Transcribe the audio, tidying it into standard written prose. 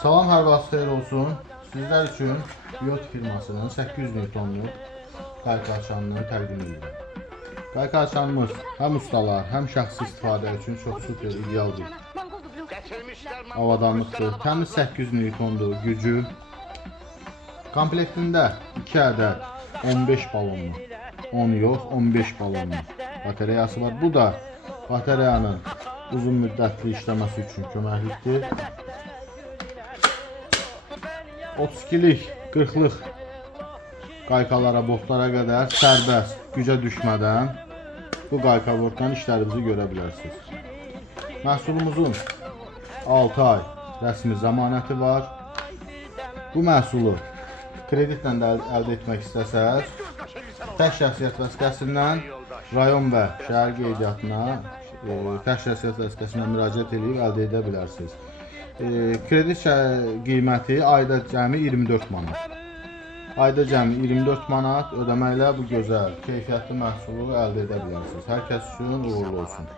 Salam, hər vaxt xeyir olsun. Sizlər üçün Yot firmasının 800 Newtonluq qayqaçanını təqdim edirəm. Qayqaçanımız həm ustalar, həm şəxsi istifadə üçün çox super, ideal bir avadanlıqdır. Təmiz 800 Newtondur gücü. Komplektində 2 ədəd 15 balonlu, 10 yox 15 balonlu bateriyası var. Bu da batareyanın uzun müddətli işləməsi üçün köməklikdir. 32'lik, 40'lık qaykalara, botlara qədər sərbəst, gücə düşmədən bu qayka-bortdan işlərinizi görə bilərsiniz. Məhsulumuzun 6 ay rəsmi zəmanəti var. Bu məhsulu kreditlə də əldə etmək istəsəz, tək şəxsiyyət vəsiqəsindən rayon və şəhər qeydiyyatına tək şəxsiyyət vəsiqəsindən müraciət edib əldə edə bilərsiniz. Kredit qiyməti ayda cəmi 24 manat. Ayda cəmi 24 manat ödəməklə bu gözəl, keyfiyyətli məhsulu əldə edə bilərsiniz. Hər kəs üçün uğurlu olsun.